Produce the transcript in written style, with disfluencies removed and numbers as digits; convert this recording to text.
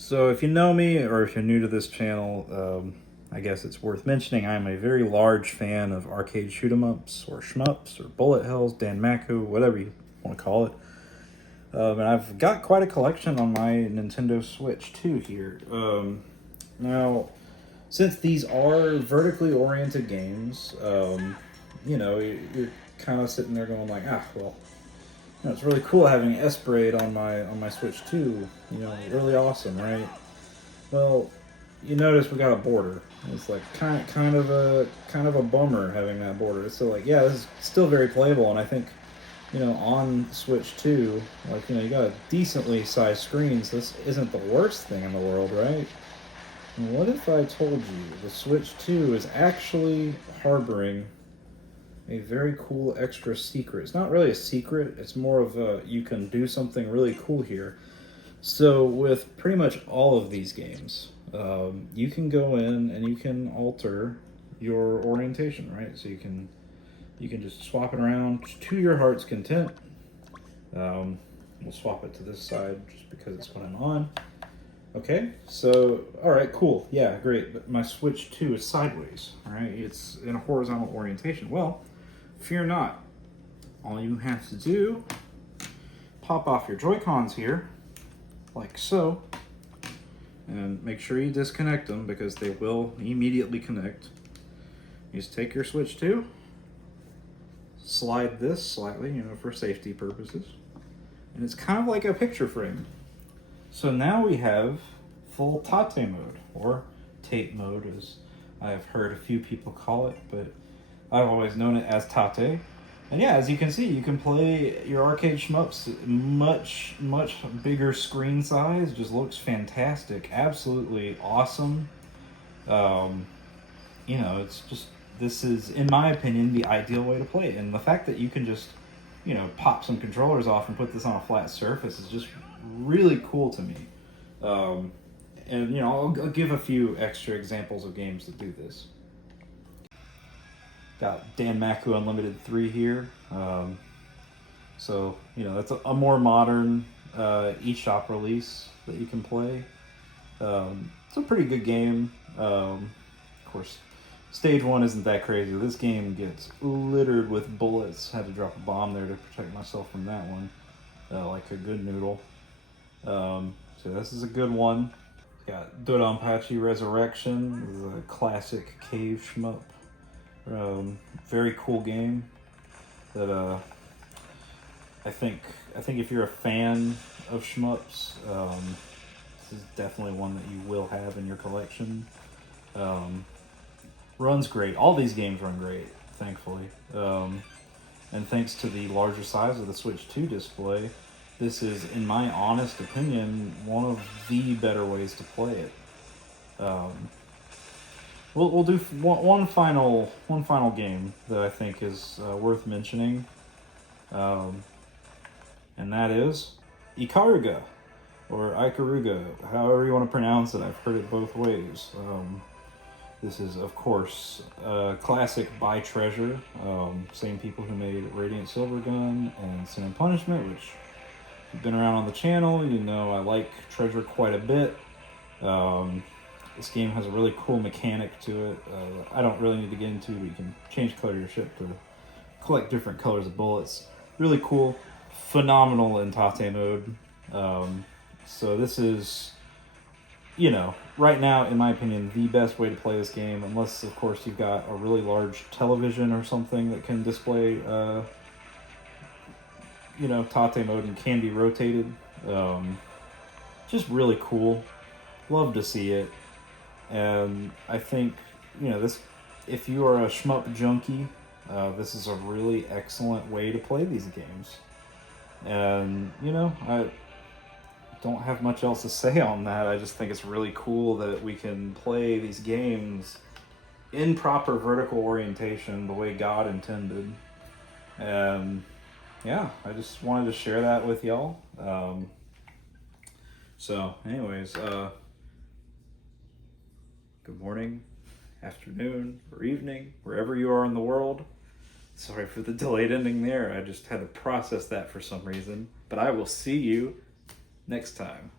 So if you know me or if you're new to this channel, I guess it's worth mentioning I'm a very large fan of arcade shoot 'em ups or shmups or bullet hells, Danmaku, whatever you want to call it. And I've got quite a collection on my Nintendo Switch too here. Now, since these are vertically oriented games, you're kind of sitting there going like, it's really cool having S-Braid on my Switch too. Really awesome, right? Well, you notice we got a border. It's like kind of a bummer having that border. It's still like, yeah, this is still very playable, and I think, on Switch 2, you got a decently sized screen, so this isn't the worst thing in the world, right? And what if I told you the Switch 2 is actually harboring a very cool extra secret? It's not really a secret, it's more of a, you can do something really cool here. So with pretty much all of these games, you can go in and you can alter your orientation, right? So you can just swap it around to your heart's content. We'll swap it to this side just because it's what I'm on. Okay, so, all right, cool. Yeah, great. But my Switch 2 is sideways, all right? It's in a horizontal orientation. Well, fear not. All you have to do, pop off your Joy-Cons here, like so, and make sure you disconnect them because they will immediately connect. You just take your Switch 2, slide this slightly, for safety purposes, and it's kind of like a picture frame. So now we have full TATE mode, or TATE mode as I have heard a few people call it, but I've always known it as TATE. And yeah, as you can see, you can play your arcade shmups much bigger screen size. Just looks fantastic, absolutely awesome. It's just, this is, in my opinion, the ideal way to play it. And the fact that you can just, pop some controllers off and put this on a flat surface is just really cool to me. I'll give a few extra examples of games that do this. Got Danmaku Unlimited 3 here. That's a more modern eShop release that you can play. It's a pretty good game. Of course, Stage 1 isn't that crazy. This game gets littered with bullets. Had to drop a bomb there to protect myself from that one, like a good noodle. So this is a good one. Got Dodanpachi Resurrection. This is a classic cave shmup. Very cool game that I think if you're a fan of shmups, this is definitely one that you will have in your collection. Runs great. All these games run great, thankfully. And thanks to the larger size of the Switch 2 display, this is, in my honest opinion, one of the better ways to play it. We'll do one final game that I think is worth mentioning, and that is ikaruga, or ikaruga, however you want to pronounce it. I've heard it both ways. This is, of course, a classic by Treasure, same people who made Radiant Silvergun and Sin and Punishment, which, if you've been around on the channel, you know I like Treasure quite a bit. This game has a really cool mechanic to it. I don't really need to get into, but you can change color of your ship to collect different colors of bullets. Really cool. Phenomenal in TATE mode. So this is, right now, in my opinion, the best way to play this game, unless, of course, you've got a really large television or something that can display, TATE mode and can be rotated. Just really cool. Love to see it. And I think, this, if you are a shmup junkie, this is a really excellent way to play these games. And, I don't have much else to say on that. I just think it's really cool that we can play these games in proper vertical orientation the way God intended. And yeah, I just wanted to share that with y'all. So anyways, good morning, afternoon, or evening, wherever you are in the world. Sorry for the delayed ending there. I just had to process that for some reason. But I will see you next time.